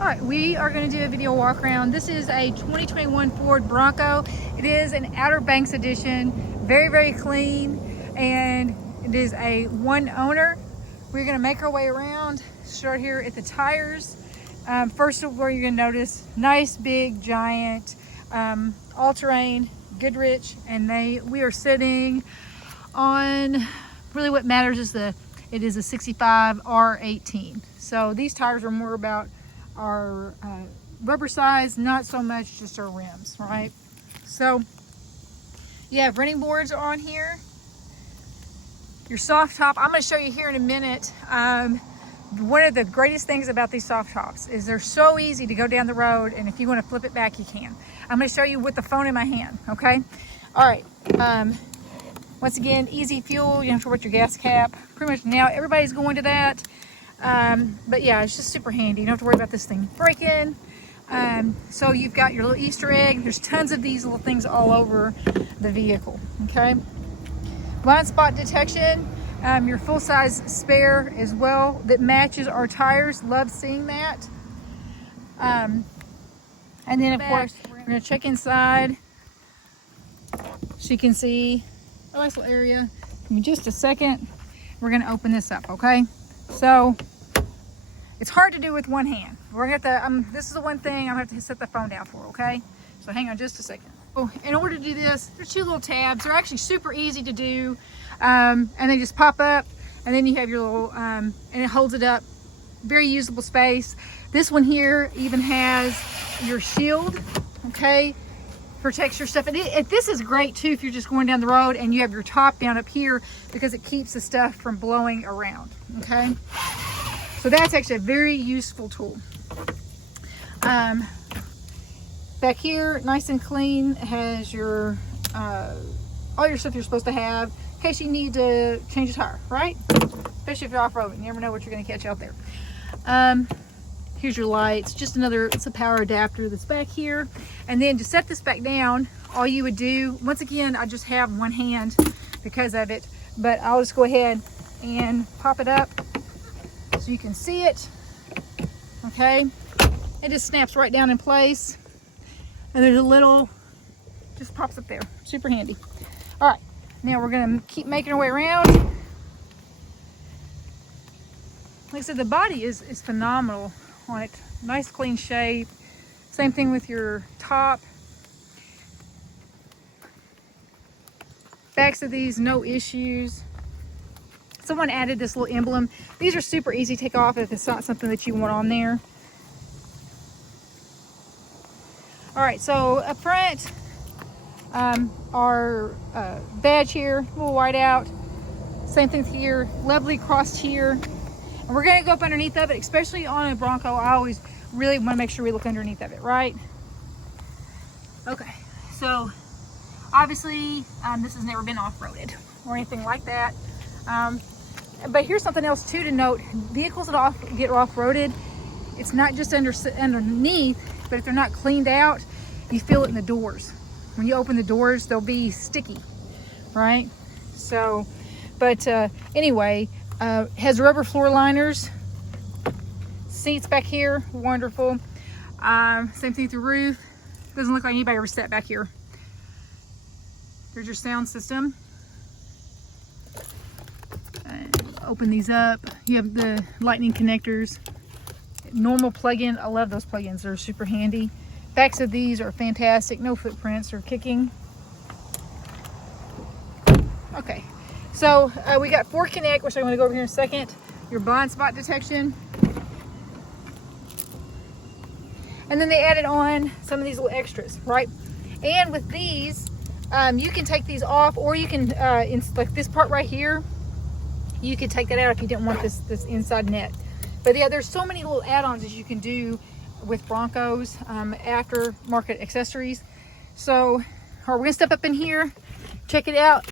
All right, we are going to do a video walk around. This is a 2021 Ford Bronco. It is an Outer Banks edition, very, very clean, and it is a one owner. We're going to make our way around, start here at the tires. First of all, you're going to notice nice, big, giant, all-terrain, Goodrich, and we are sitting on, really what matters is it is a 65 R18. So these tires are more about our rubber size, not so much just our rims, right? So you have running boards on here. Your soft top, I'm going to show you here in a minute. One of the greatest things about these soft tops is they're so easy to go down the road, and if you want to flip it back, you can. I'm going to show you with the phone in my hand, okay? All right. Once again, easy fuel. You don't have to worry your gas cap. Pretty much now everybody's going to that. But yeah, it's just super handy. You don't have to worry about this thing breaking. So you've got your little Easter egg. There's tons of these little things all over the vehicle, okay? Blind spot detection. Your full-size spare as well that matches our tires. Love seeing that. And then of course, we're gonna check inside. So you can see a nice little area. In just a second, we're gonna open this up, okay? So it's hard to do with one hand. We're gonna have to, this is the one thing I'm gonna have to set the phone down for, okay? So hang on just a second. Oh, in order to do this, there's two little tabs. They're actually super easy to do. And they just pop up, and then you have your little, and it holds it up. Very usable space. This one here even has your shield, okay? Protects your stuff. And this is great too if you're just going down the road and you have your top down up here because it keeps the stuff from blowing around, okay? So that's actually a very useful tool. Back here, nice and clean, has your all your stuff you're supposed to have in case you need to change a tire, right? Especially if you're off-roading, you never know what you're going to catch out there. Here's your lights, just it's a power adapter that's back here. And then to set this back down, all you would do, once again, I just have one hand because of it, but I'll just go ahead and pop it up so you can see it, okay? It just snaps right down in place. And there's a little, just pops up there, super handy. All right, now we're gonna keep making our way around. Like I said, the body is phenomenal on it. Nice clean shape. Same thing with your top. Backs of these, no issues. Someone added this little emblem. These are super easy to take off if it's not something that you want on there. All right, so up front, our badge here, a little white out. Same thing here, lovely crossed here. And we're gonna go up underneath of it, especially on a Bronco. I always really wanna make sure we look underneath of it, right? Okay, so obviously this has never been off-roaded or anything like that. But here's something else too to note. Vehicles that get off-roaded, it's not just underneath, but if they're not cleaned out, you feel it in the doors. When you open the doors, they'll be sticky, right? So, but anyway, has rubber floor liners. Seats back here, wonderful. Same thing with the roof. Doesn't look like anybody ever sat back here. There's your sound system. Open these up. You have the lightning connectors. Normal plug-in. I love those plug-ins. They're super handy. Backs of these are fantastic. No footprints or kicking. Okay, so we got Ford Connect, which I'm going to go over here in a second. Your blind spot detection. And then they added on some of these little extras, right? And with these, you can take these off, or you can, like this part right here, you could take that out if you didn't want this inside net. But yeah, there's so many little add-ons that you can do with Broncos, aftermarket accessories. So, all right, we're gonna step up in here, check it out.